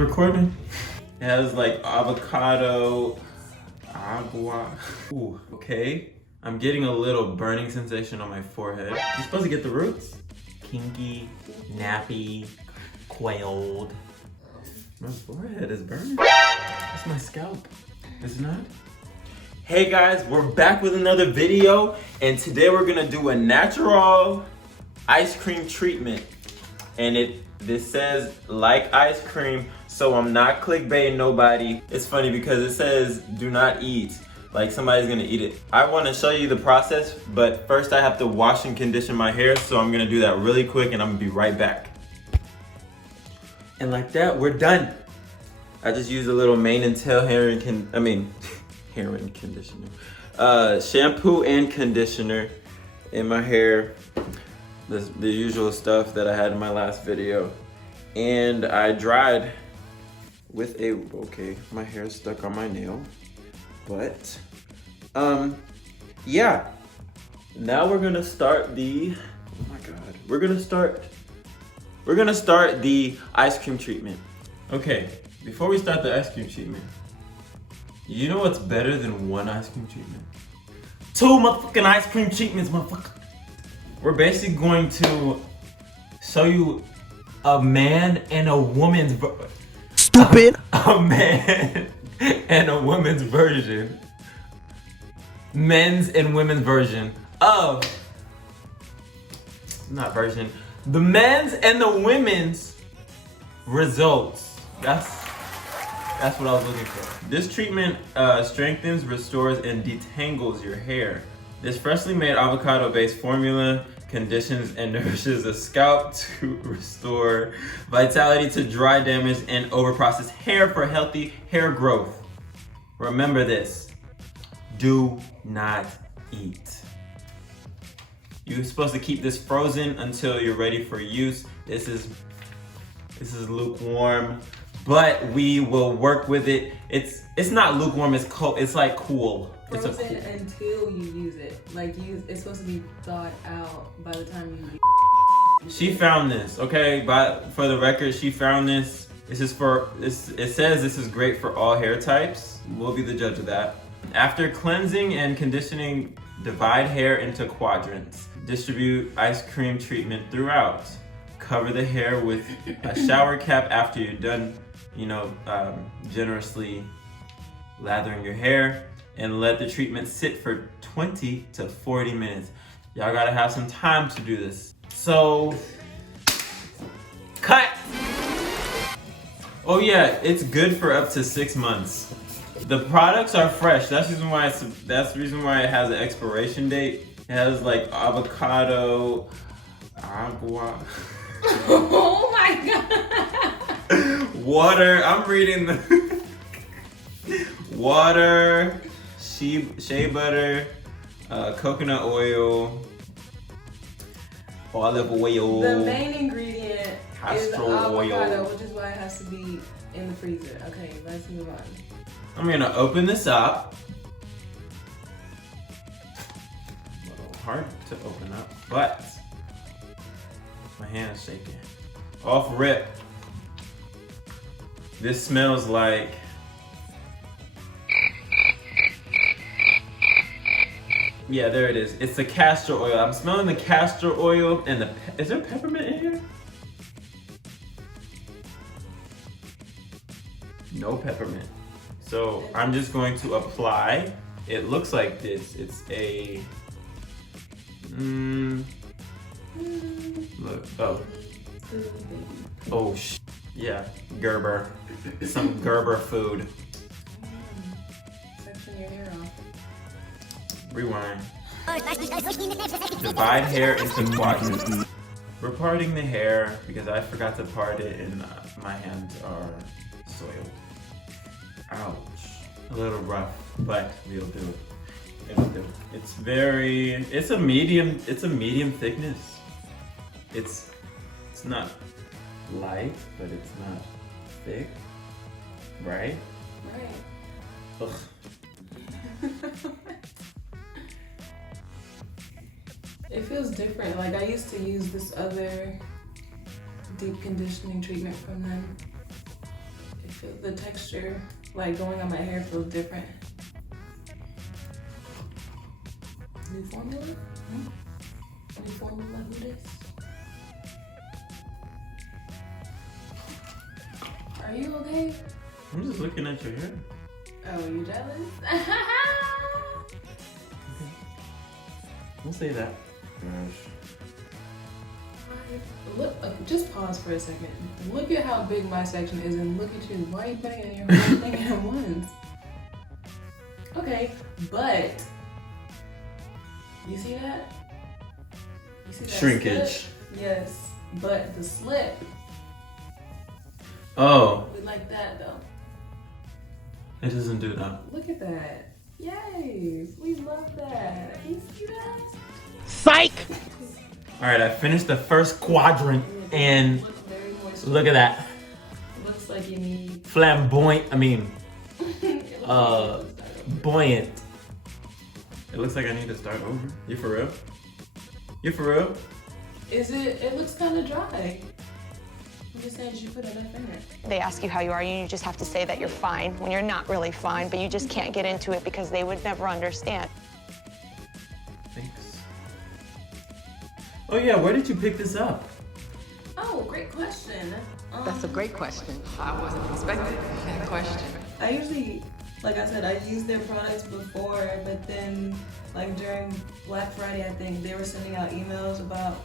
recording? It has like avocado, agua. Ooh, okay. I'm getting a little burning sensation on my forehead. You're supposed to get the roots? Kinky, nappy, quailed. My forehead is burning. That's my scalp, is it not? Hey guys, we're back with another video, and today we're gonna do a Naturall ice cream treatment. And this says like ice cream, so I'm not clickbaiting nobody. It's funny because it says do not eat, like somebody's gonna eat it. I wanna show you the process, but first I have to wash and condition my hair, so I'm gonna do that really quick and I'm gonna be right back. And like that, we're done. I just used a little mane and tail hair and hair and conditioner. Shampoo and conditioner in my hair. The usual stuff that I had in my last video. And I dried with okay, my hair is stuck on my nail. But, yeah. Now we're gonna start the, oh my God. We're gonna start the ice cream treatment. Okay, before we start the ice cream treatment, you know what's better than one ice cream treatment? 2 motherfucking ice cream treatments, motherfucker. We're basically going to show you a man and a woman's stupid. A man and a woman's version. Men's and women's version of the men's and the women's results. That's what I was looking for. This treatment strengthens, restores, and detangles your hair. This freshly made avocado-based formula conditions and nourishes the scalp to restore vitality to dry, damaged, and overprocessed hair for healthy hair growth. Remember this: do not eat. You're supposed to keep this frozen until you're ready for use. This is lukewarm, but we will work with it. It's not lukewarm, it's cold. It's like cool. Frozen until you use it. Like it's supposed to be thawed out by the time you use it. She found this, okay? But for the record, she found this. This is it says this is great for all hair types. We'll be the judge of that. After cleansing and conditioning, divide hair into quadrants. Distribute ice cream treatment throughout. Cover the hair with a shower cap after you're done, generously lathering your hair, and let the treatment sit for 20 to 40 minutes. Y'all gotta have some time to do this. So, cut! Oh yeah, it's good for up to 6 months. The products are fresh. That's the reason why it has an expiration date. It has like avocado, agua. Oh my God! Water. I'm reading the water, shea butter, coconut oil, olive oil. The main ingredient is Castor avocado, oil. which is why it has to be in the freezer. Okay, let's move on. I'm gonna open this up. A little hard to open up, but my hand is shaking. Off rip. This smells like yeah, there it is. It's the castor oil. I'm smelling the castor oil and is there peppermint in here? No peppermint. So I'm just going to apply. It looks like this. It's a look. Oh yeah, Gerber. Some Gerber food. Section your hair off. Rewind. Divide hair into quadrants. We're parting the hair because I forgot to part it and my hands are soiled. Ouch. A little rough, but we'll do it. It'll do it. It's a medium thickness. It's not light, but it's not thick. Right? Right. Ugh. It feels different. Like I used to use this other deep conditioning treatment from them. The texture, like going on my hair, feels different. New formula? New formula, who this? Are you okay? I'm just looking at your hair. Oh, you jealous? Okay. We'll say that. Look, just pause for a second. Look at how big my section is and look at you. Why are you putting in your whole thing at once? Okay, but you see that? You see that Shrinkage. slip? Yes, but the slip. Oh. We like that though. It doesn't do that. Look at that. Yay! We love that. You see that? Psych! Alright, I finished the first quadrant and Looks very moist. look at that. Looks like you need. Flamboyant, buoyant. It looks like I need to start over. You for real? You for real? Is it? It looks kind of dry. I'm just saying you put enough in it. They ask you how you are, and you just have to say that you're fine when you're not really fine, but you just can't get into it because they would never understand. Thanks. Oh yeah, where did you pick this up? Oh, great question. That's a great question. I wasn't expecting that question. I usually, like I said, I used their products before, but then, like during Black Friday, I think they were sending out emails about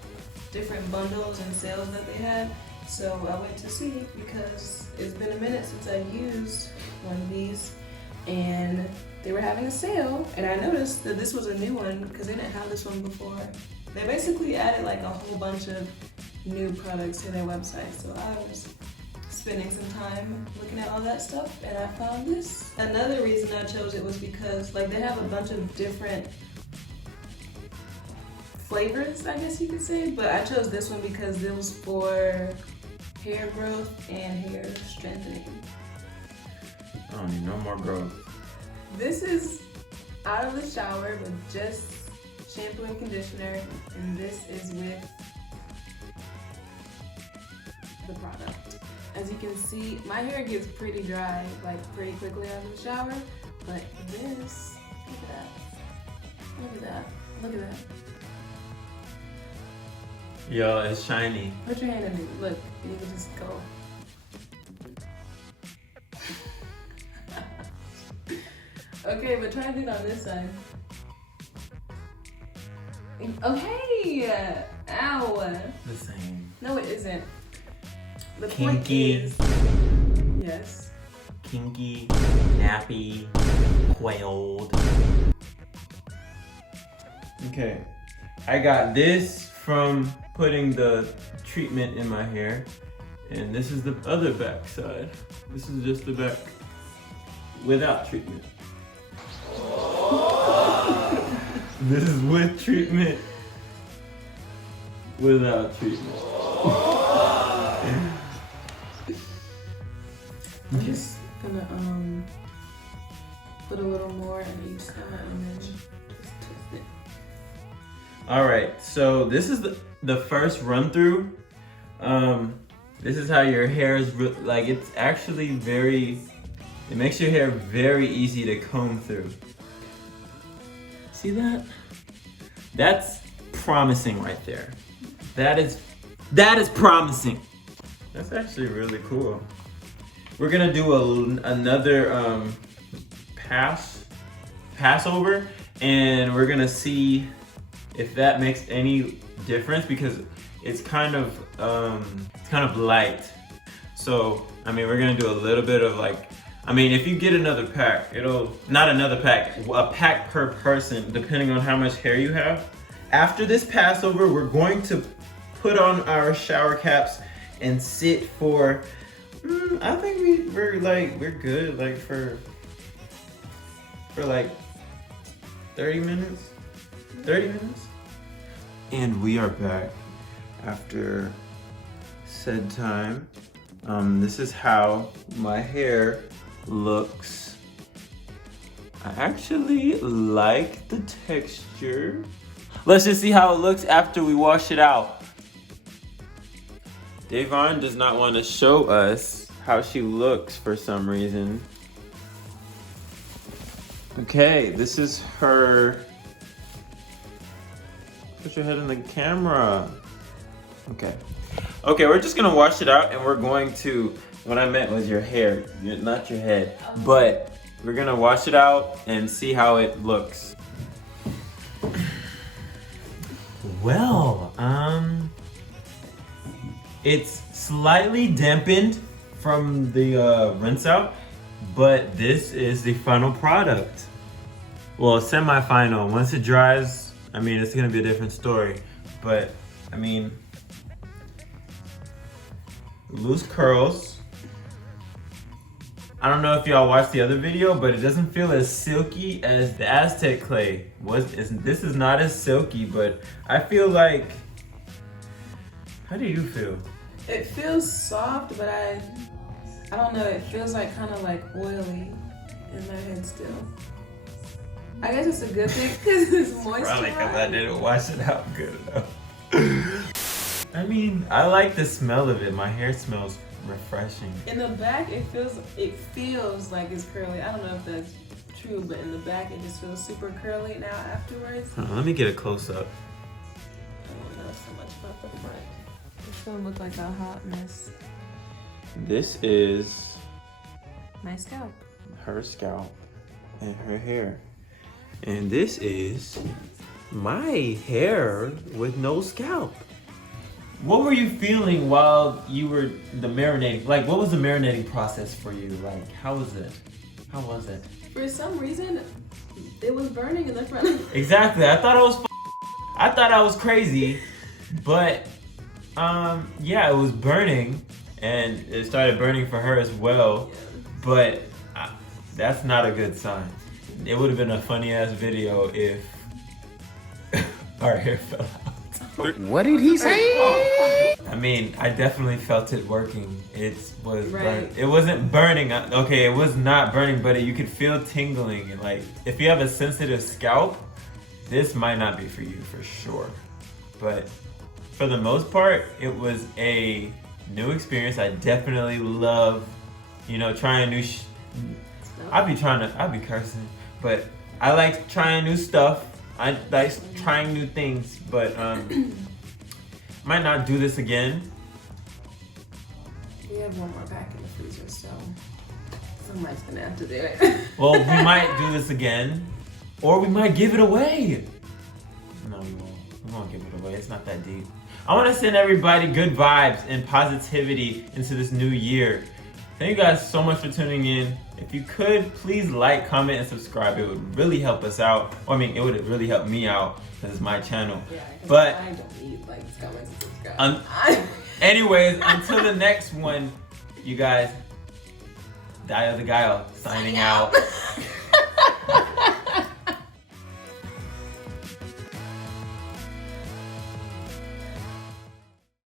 different bundles and sales that they had. So I went to see because it's been a minute since I used one of these, and they were having a sale, and I noticed that this was a new one because they didn't have this one before. They basically added like a whole bunch of new products to their website, so I was spending some time looking at all that stuff, and I found this. Another reason I chose it was because like they have a bunch of different flavors, I guess you could say, but I chose this one because it was for hair growth and hair strengthening. I don't need no more growth. This is out of the shower with just shampoo and conditioner, and this is with the product. As you can see, my hair gets pretty dry, like pretty quickly out of the shower, but this, look at that. Look at that. Look at that. Yo, it's shiny. Put your hand in it. Look, and you can just go. Okay, but try to do it on this side. Okay! Ow! The same. No, it isn't. The Kinky. point is, yes. Kinky, nappy, quailed. Okay, I got this from putting the treatment in my hair, and this is the other back side. This is just the back without treatment. This is with treatment, without treatment. I'm just gonna put a little more in each side and then just twist it. All right, so this is the first run through. This is how your hair is like. It's actually it makes your hair very easy to comb through. See that? That's promising right there. That is promising. That's actually really cool. We're gonna do another passover, and we're gonna see if that makes any difference because it's kind of light. So I mean, we're gonna do a little bit of like, I mean, if you get another pack, not another pack, a pack per person, depending on how much hair you have. After this Passover, we're going to put on our shower caps and sit for, I think we're good, like for like 30 minutes. 30 minutes. And we are back after said time. This is how my hair looks. I actually like the texture. Let's just see how it looks after we wash it out. Davon does not want to show us how she looks for some reason. Okay, this is her. Put your head in the camera. Okay. Okay, we're just gonna wash it out and we're going to, what I meant was your hair, not your head. But we're gonna wash it out and see how it looks. Well, it's slightly dampened from the rinse out, but this is the final product. Well, semi-final. Once it dries, I mean, it's gonna be a different story. But, I mean, loose curls. I don't know if y'all watched the other video, but it doesn't feel as silky as the Aztec clay was. This is not as silky, but I feel like, how do you feel? It feels soft, but I don't know, it feels like kind of like oily in my head still. I guess it's a good thing because it's moisturized. Probably because I didn't wash it out good enough. I mean, I like the smell of it. My hair smells refreshing. In the back, it feels like it's curly. I don't know if that's true, but in the back, it just feels super curly now afterwards. Let me get a close up. I don't know so much about the front. This one looks like a hot mess. This is My scalp. her scalp and her hair. And this is my hair with no scalp. What were you feeling while you were the marinating? Like, what was the marinating process for you? Like, how was it? How was it? For some reason, it was burning in the front. Exactly. I thought I was crazy, but yeah, it was burning, and it started burning for her as well. But that's not a good sign. It would have been a funny ass video if our hair fell out. What did he say? I mean, I definitely felt it working. It was Right. it wasn't burning. Okay, it was not burning, but you could feel tingling. And like, if you have a sensitive scalp, this might not be for you for sure. But for the most part, it was a new experience. I definitely love, trying new. I'll be cursing, but I like trying new stuff. I like trying new things, but might not do this again. We have one more pack in the freezer, so somebody's gonna have to do it. Well, we might do this again, or we might give it away. No, we won't. We won't give it away. It's not that deep. I want to send everybody good vibes and positivity into this new year. Thank you guys so much for tuning in. If you could, please like, comment, and subscribe. It would really help us out. Or, I mean, it would really help me out because it's my channel. Yeah, but I don't need like comments and subscribe. anyways, until the next one, you guys, Dio the Guile signing out.